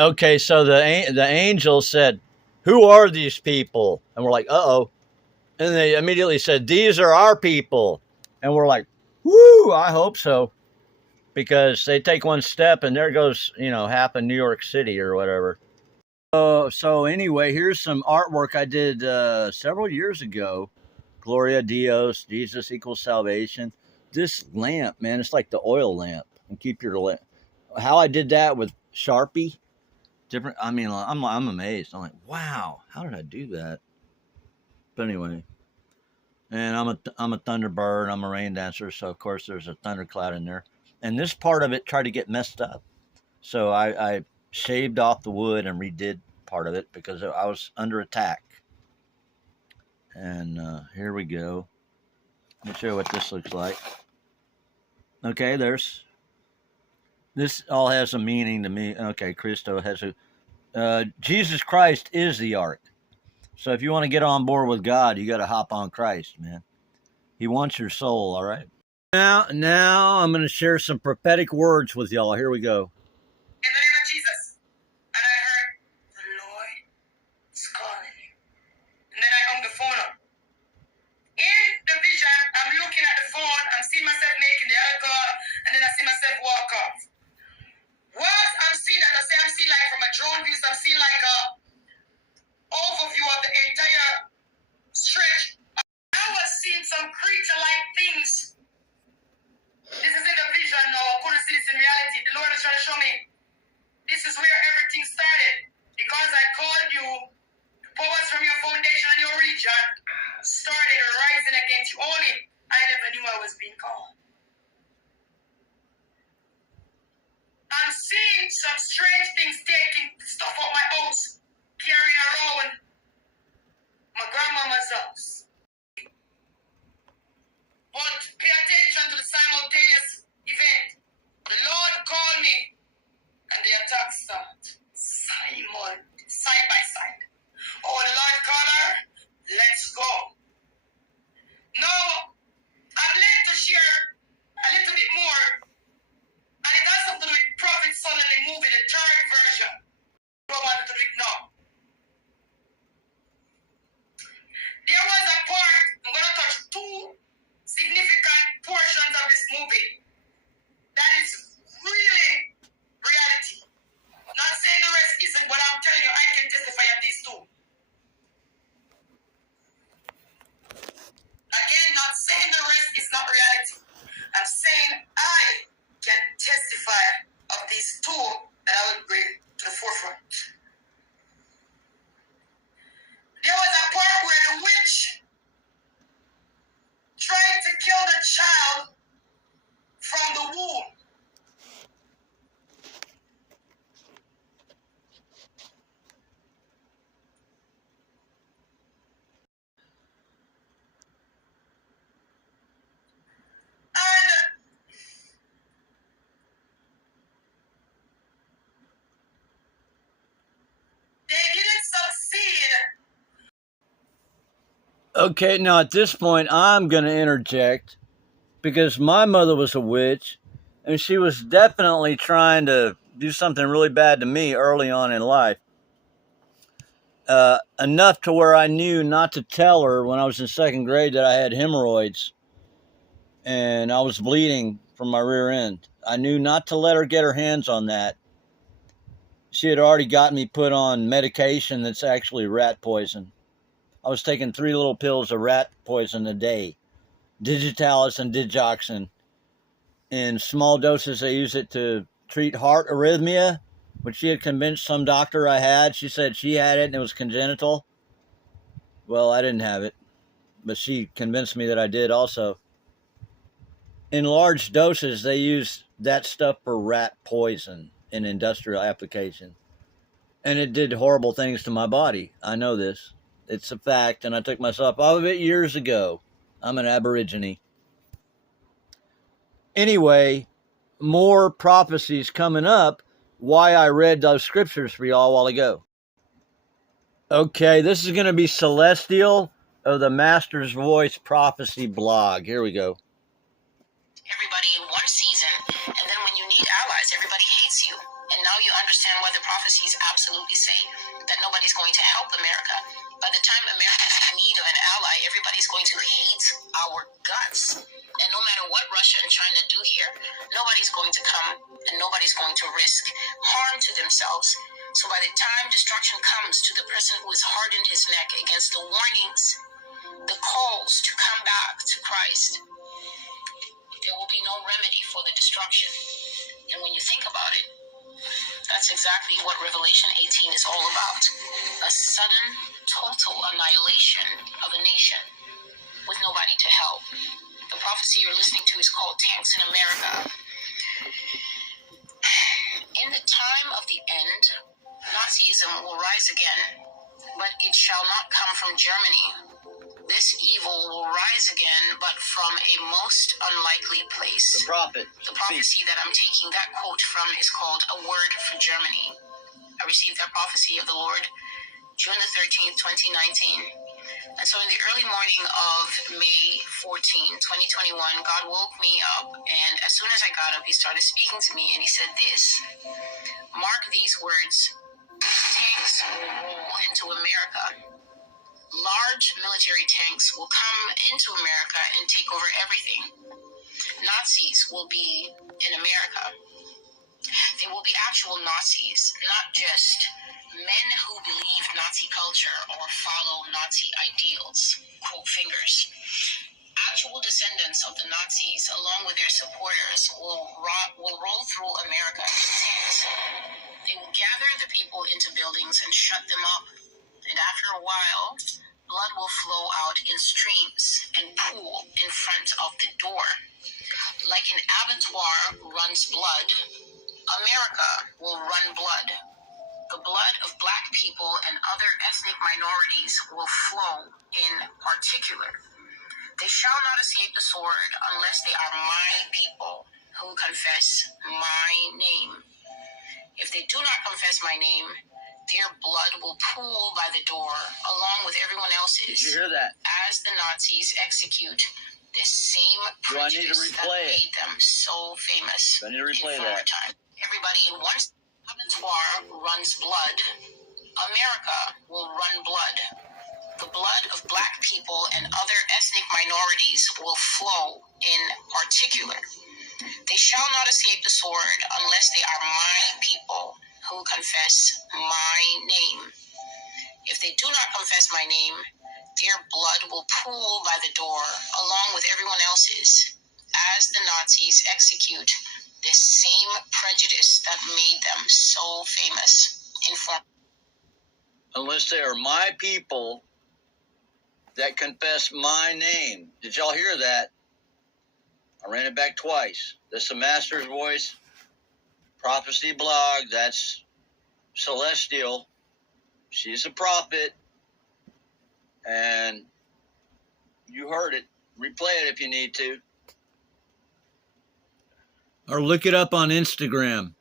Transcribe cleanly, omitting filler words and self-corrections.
Okay, so the angel said, "Who are these people?" And we're like, "Uh oh." And they immediately said, "These are our people." And we're like, "Woo, I hope so." Because they take one step and there goes, half of New York City or whatever. So anyway, here's some artwork I did several years ago. Gloria Dios, Jesus equals salvation. This lamp, man, it's like the oil lamp. And keep your lamp. How I did that with Sharpie, different. I mean, I'm amazed. I'm like, wow, how did I do that? But anyway, and I'm a Thunderbird. I'm a rain dancer, so of course there's a thundercloud in there. And this part of it tried to get messed up, so I shaved off the wood and redid part of it because I was under attack. And here we go. Let me show you what this looks like. Okay, this all has a meaning to me. Okay, Christo has Jesus Christ is the ark. So if you want to get on board with God, you got to hop on Christ, man. He wants your soul, all right? Now I'm going to share some prophetic words with y'all. Here we go. In the name of Jesus. And I heard, the Lord is calling you. And then I hung the phone up. In the vision, I'm looking at the phone, I'm seeing myself making the other call, and then I see myself walk off. What I'm seeing, as I say, I'm seeing like from a drone view, so I'm seeing like a overview of the entire stretch. I was seeing some creature-like things. This is in the vision now. I couldn't see this in reality. The Lord is trying to show me this is where everything started. Because I called you, the powers from your foundation and your region started rising against you. Only I never knew I was being called. I'm seeing some strange things taking stuff out my house, carrying around my grandmama's house. But pay attention to the simultaneous event. The Lord called me, and the attack started. Simon, side by side. Oh, the Lord called her. Let's go. Now, I'm led to share a little bit more, and it has something to do with Prophet suddenly moving the third version. I don't want to do it now. There was a part, I'm going to touch two significant portions of this movie that is really reality. Not saying the rest isn't, but I'm telling you, I can testify of these two. Again, not saying the rest is not reality. I'm saying I can testify of these two that I will bring to the forefront. There was a part where the witch tried to kill the child from the womb. And they didn't succeed. Okay, now at this point, I'm going to interject because my mother was a witch and she was definitely trying to do something really bad to me early on in life. Enough to where I knew not to tell her when I was in second grade that I had hemorrhoids and I was bleeding from my rear end. I knew not to let her get her hands on that. She had already got me put on medication that's actually rat poison. I was taking 3 little pills of rat poison a day, digitalis and digoxin. In small doses, they use it to treat heart arrhythmia, which she had convinced some doctor I had. She said she had it and it was congenital. Well, I didn't have it, but she convinced me that I did also. In large doses, they use that stuff for rat poison in industrial application. And it did horrible things to my body. I know this. It's a fact, and I took myself off of it years ago. I'm an Aborigine. Anyway, more prophecies coming up. Why I read those scriptures for y'all a while ago. Okay, this is going to be Celestial of the Master's Voice Prophecy blog. Here we go. Everybody in one season, and then when you need allies, everybody hates you. And now you understand why the prophecy prophecies absolutely say that nobody's going to help America. By the time America's in need of an ally, everybody's going to hate our guts. And no matter what Russia and China do here, nobody's going to come and nobody's going to risk harm to themselves. So by the time destruction comes to the person who has hardened his neck against the warnings, the calls to come back to Christ, there will be no remedy for the destruction. And when you think about it, that's exactly what Revelation 18 is all about. A sudden, total annihilation of a nation with nobody to help. The prophecy you're listening to is called Tanks in America. In the time of the end, Nazism will rise again, but it shall not come from Germany. This evil will rise again, but from a most unlikely place. The prophet. The prophecy that I'm taking that quote from is called A Word for Germany. I received that prophecy of the Lord June the 13th, 2019. And so in the early morning of May 14, 2021, God woke me up, and as soon as I got up, he started speaking to me, and he said this: mark these words. Tanks will roll into America. Large military tanks will come into America and take over everything. Nazis will be in America. They will be actual Nazis, not just men who believe Nazi culture or follow Nazi ideals. Quote fingers. Actual descendants of the Nazis, along with their supporters, will roll through America in tanks. They will gather the people into buildings and shut them up. And after a while, blood will flow out in streams and pool in front of the door. Like an abattoir runs blood, America will run blood. The blood of black people and other ethnic minorities will flow in particular. They shall not escape the sword unless they are my people who confess my name. If they do not confess my name, their blood will pool by the door, along with everyone else's. Did you hear that? As the Nazis execute the same prejudice that made them so famous I need to replay in former time. Everybody in one abattoir runs blood. America will run blood. The blood of black people and other ethnic minorities will flow in particular. They shall not escape the sword unless they are my people who confess my name. If they do not confess my name, their blood will pool by the door, along with everyone else's, as the Nazis execute the same prejudice that made them so famous in form. Unless they are my people that confess my name. Did y'all hear that? I ran it back twice. That's the Master's Voice Prophecy blog. That's Celestial. She's a prophet. And you heard it. Replay it if you need to. Or look it up on Instagram.